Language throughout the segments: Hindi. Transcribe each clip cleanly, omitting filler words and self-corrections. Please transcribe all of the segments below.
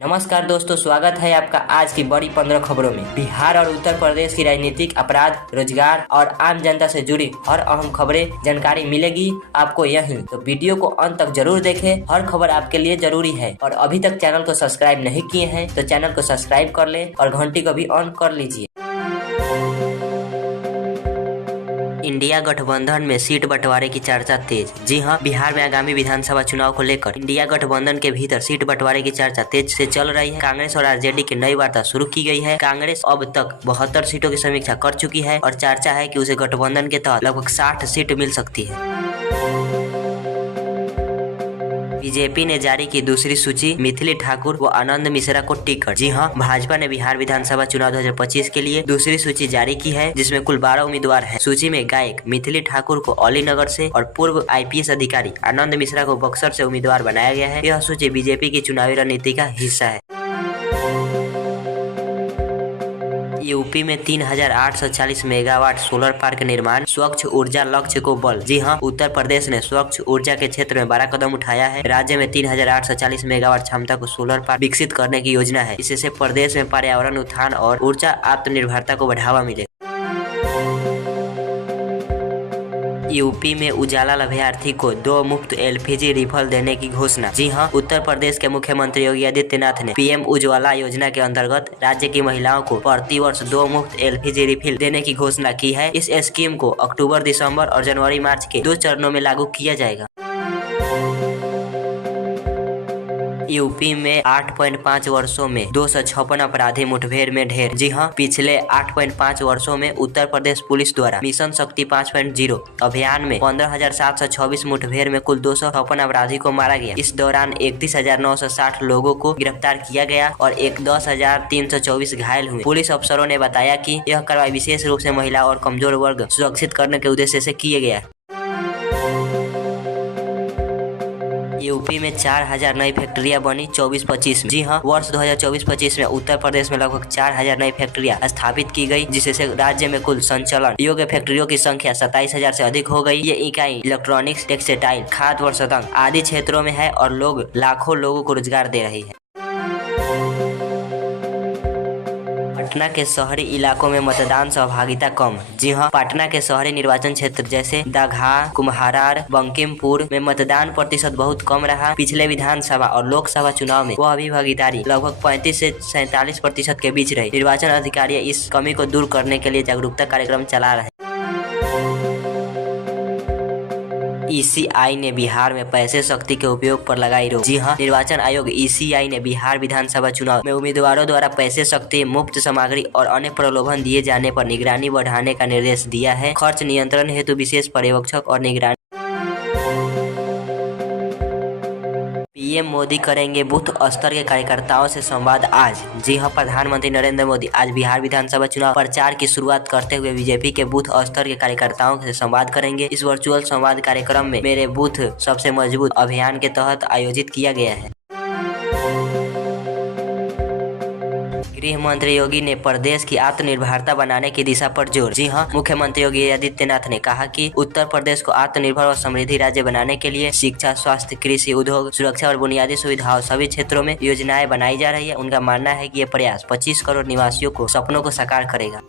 नमस्कार दोस्तों, स्वागत है आपका आज की बड़ी 15 खबरों में। बिहार और उत्तर प्रदेश की राजनीतिक, अपराध, रोजगार और आम जनता से जुड़ी हर अहम खबरें जानकारी मिलेगी आपको यहीं। तो वीडियो को अंत तक जरूर देखें, हर खबर आपके लिए जरूरी है। और अभी तक चैनल को सब्सक्राइब नहीं किए हैं तो चैनल को सब्सक्राइब कर ले और घंटी को भी ऑन कर लीजिए। इंडिया गठबंधन में सीट बंटवारे की चर्चा तेज। जी हां, बिहार में आगामी विधानसभा चुनाव को लेकर इंडिया गठबंधन के भीतर सीट बंटवारे की चर्चा तेज से चल रही है। कांग्रेस और आरजेडी की नई वार्ता शुरू की गई है। कांग्रेस अब तक 72 सीटों की समीक्षा कर चुकी है और चर्चा है कि उसे गठबंधन के तहत लगभग 60 सीट मिल सकती है। बीजेपी ने जारी की दूसरी सूची, मिथिली ठाकुर व आनंद मिश्रा को टिकट। जी हां, भाजपा ने बिहार विधानसभा चुनाव 2025 के लिए दूसरी सूची जारी की है, जिसमें कुल 12 उम्मीदवार हैं। सूची में गायक मिथिली ठाकुर को अलीनगर से और पूर्व आईपीएस अधिकारी आनंद मिश्रा को बक्सर से उम्मीदवार बनाया गया है। यह सूची बीजेपी की चुनावी रणनीति का हिस्सा है। यूपी में 3840 मेगावाट सोलर पार्क निर्माण, स्वच्छ ऊर्जा लक्ष्य को बल। जी हां, उत्तर प्रदेश ने स्वच्छ ऊर्जा के क्षेत्र में बड़ा कदम उठाया है। राज्य में 3840 मेगावाट क्षमता को सोलर पार्क विकसित करने की योजना है। इससे प्रदेश में पर्यावरण उत्थान और ऊर्जा आत्मनिर्भरता को बढ़ावा मिलेगा। यूपी में उजाला लाभार्थी को 2 मुफ्त एलपीजी रिफिल देने की घोषणा। जी हां, उत्तर प्रदेश के मुख्यमंत्री योगी आदित्यनाथ ने पीएम उज्ज्वला योजना के अंतर्गत राज्य की महिलाओं को प्रति वर्ष 2 मुफ्त एलपीजी रिफिल देने की घोषणा की है। इस स्कीम को अक्टूबर, दिसंबर और जनवरी मार्च के 2 चरणों में लागू किया जाएगा। यूपी में 8.5 वर्षों में 256 अपराधी मुठभेड़ में ढेर। जी हां, पिछले 8.5 वर्षों में उत्तर प्रदेश पुलिस द्वारा मिशन शक्ति 5.0 अभियान में 15,726 मुठभेड़ में कुल 256 अपराधी को मारा गया। इस दौरान 31,960 लोगों को गिरफ्तार किया गया और 10,324 घायल हुए। पुलिस अफसरों ने बताया कि यह कार्रवाई विशेष रूप से महिला और कमजोर वर्ग सुरक्षित करने के उद्देश्य से किए गया। यूपी में 4000 नई फैक्ट्रियां बनी 24-25। जी हां, वर्ष 2024-25 में उत्तर प्रदेश में लगभग 4000 नई फैक्ट्रियां स्थापित की गई, जिससे राज्य में कुल संचालन योग्य फैक्ट्रियों की संख्या 27,000 से अधिक हो गई। ये इकाई इलेक्ट्रॉनिक्स, टेक्सटाइल, खाद्य व सतंग आदि क्षेत्रों में है और लाखों लोगों को रोजगार दे रही है। पटना के शहरी इलाकों में मतदान सहभागिता कम। जी हां, पटना के शहरी निर्वाचन क्षेत्र जैसे दाघा, कुम्हारार, बंकिमपुर में मतदान प्रतिशत बहुत कम रहा। पिछले विधानसभा और लोकसभा चुनाव में वह भी भागीदारी लगभग 35 से 47% के बीच रही। निर्वाचन अधिकारी इस कमी को दूर करने के लिए जागरूकता कार्यक्रम चला रहे। ईसीआई ने बिहार में पैसे शक्ति के उपयोग पर लगाई रोक। जी हां, निर्वाचन आयोग ईसीआई ने बिहार विधानसभा चुनाव में उम्मीदवारों द्वारा पैसे शक्ति, मुफ्त सामग्री और अन्य प्रलोभन दिए जाने पर निगरानी बढ़ाने का निर्देश दिया है। खर्च नियंत्रण हेतु विशेष पर्यवेक्षक और निगरानी। पीएम मोदी करेंगे बूथ स्तर के कार्यकर्ताओं से संवाद आज। जी हां, प्रधानमंत्री नरेंद्र मोदी आज बिहार विधानसभा चुनाव प्रचार की शुरुआत करते हुए बीजेपी के बूथ स्तर के कार्यकर्ताओं से संवाद करेंगे। इस वर्चुअल संवाद कार्यक्रम में मेरे बूथ सबसे मजबूत अभियान के तहत आयोजित किया गया है। गृह मंत्री योगी ने प्रदेश की आत्मनिर्भरता बनाने की दिशा पर जोर। जी हां, मुख्यमंत्री योगी आदित्यनाथ ने कहा कि उत्तर प्रदेश को आत्मनिर्भर और समृद्धि राज्य बनाने के लिए शिक्षा, स्वास्थ्य, कृषि, उद्योग, सुरक्षा और बुनियादी सुविधाओं सभी क्षेत्रों में योजनाएं बनाई जा रही है। उनका मानना है कि यह प्रयास 25 करोड़ निवासियों को सपनों को साकार करेगा।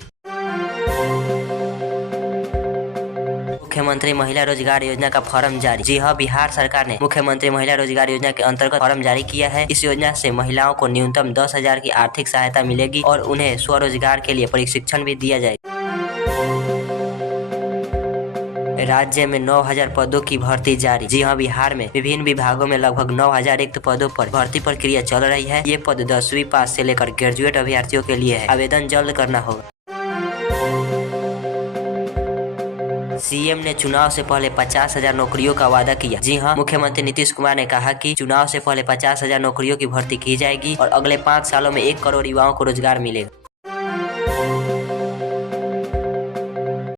मुख्यमंत्री महिला रोजगार योजना का फॉर्म जारी। जी हां, बिहार सरकार ने मुख्यमंत्री महिला रोजगार योजना के अंतर्गत फॉर्म जारी किया है। इस योजना से महिलाओं को न्यूनतम 10,000 की आर्थिक सहायता मिलेगी और उन्हें स्वरोजगार के लिए प्रशिक्षण भी दिया जाएगा। राज्य में 9000 पदों की भर्ती जारी। जी हां, बिहार में विभिन्न विभागों में लगभग 9000 रिक्त पदों पर भर्ती प्रक्रिया चल रही है। ये पद 10वीं पास से लेकर ग्रेजुएट अभ्यर्थियों के लिए है। आवेदन जल्द करना होगा। सीएम ने चुनाव से पहले 50,000 नौकरियों का वादा किया। जी हां, मुख्यमंत्री नीतीश कुमार ने कहा कि चुनाव से पहले 50,000 नौकरियों की भर्ती की जाएगी और अगले 5 सालों में 1 करोड़ युवाओं को रोजगार मिलेगा।